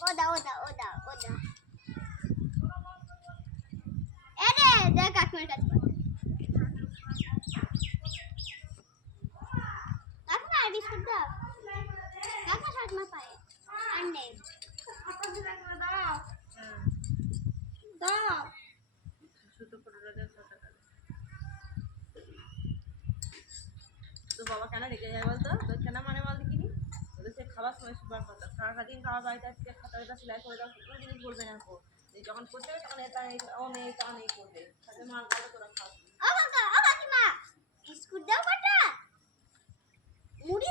ওদা ওদা ওদা ওদা এরে দেখ কাকিমার কাছে কাকিমা বিস্কুট দাও কাকিমা শাক না পায় আর নেই দাও দাও ছোট ফটোটাকে তো বাবা কেন রেখে যায় বলতো তো কেন মানে বল দেখিনি বলে সে খাবার সময় সুপার কথা সারাদিন খাওয়া বাড়িতে আজকে খাতা সেলাই করে দাও কোনো জিনিস বলবে না কো যখন করতে হবে তখন এটা অনেক অনেক করবে তাহলে মার ভালো তোরা খাওয়া ও কাকিমা বিস্কুট দাও কটা মুড়ি